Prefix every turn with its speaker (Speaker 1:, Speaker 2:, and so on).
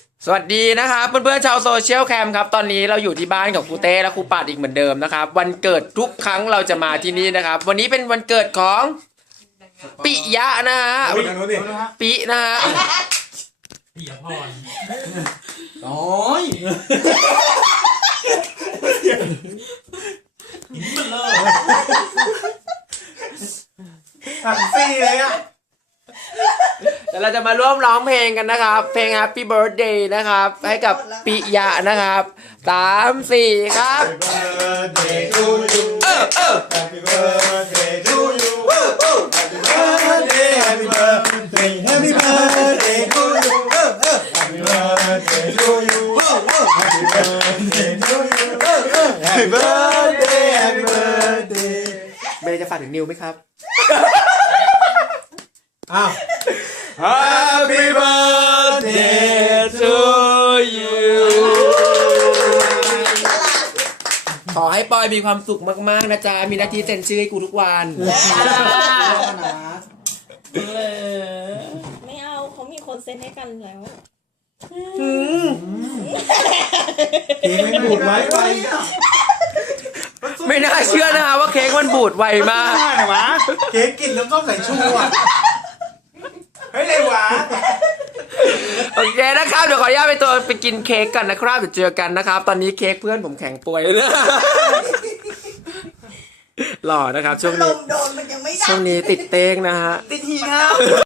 Speaker 1: สวัสดีนะครับเพื่อนๆชาวโซเชียลแคมครับตอนนี้เราอยู่ที่บ้านของครูเต้และครูปาดอีกเหมือนเดิมนะครับวันเกิดทุกครั้งเราจะมาที่นี่นะครับวันนี้เป็นวันเกิดของปิยะนะฮะปินะฮะ
Speaker 2: ปิยพร
Speaker 3: โอ้ย
Speaker 2: มันเลิศ
Speaker 3: หันซี่เลยอ่ะ
Speaker 1: เดี๋ยวเราจะมาร่วมร้องเพลงกันนะครับเพลง Happy Birthday นะครับให้กับปิยะนะครับ3-4ครับ
Speaker 3: Birthday to you Happy birthday to you Happy birthday Happy birthday Happy birthday to you Happy birthday to you Happy birthday to you Happy birthday Happy birthday
Speaker 1: เมย์จะฝากถึงนิวไหมครับ
Speaker 3: อ้าว Happy birthday to you
Speaker 1: ขอให้ปอยมีความสุขมากๆนะจ๊ะมีหน้าที่เซ็นชื่อให้กูทุกวัน
Speaker 4: ไม่เอาเขามีคนเซ็นให้กันแล้ว
Speaker 3: เค้กไม่บูดไว้ไว้
Speaker 1: ไม่น่าเชื่อนะคะว่าเค้กมันบูดไวมาก
Speaker 3: ไหนวะเค้กกินแล้วต้องใส่ชูอ่ะเฮ้ยเลยวะ
Speaker 1: โอเคนะครับเดี๋ยวขออนุญาตไปกินเค้กกันนะครับเดี๋ยวเจอกันนะครับ ตอนนี้เค้กเพื่อนผมแข็งป่วยเลยหล่อนะครับช่วง
Speaker 4: ล
Speaker 1: นี้
Speaker 4: มโดนมันยังไม่ได้
Speaker 1: ช่วงนี้ติดเต้งนะฮะ
Speaker 3: ติดทีครับ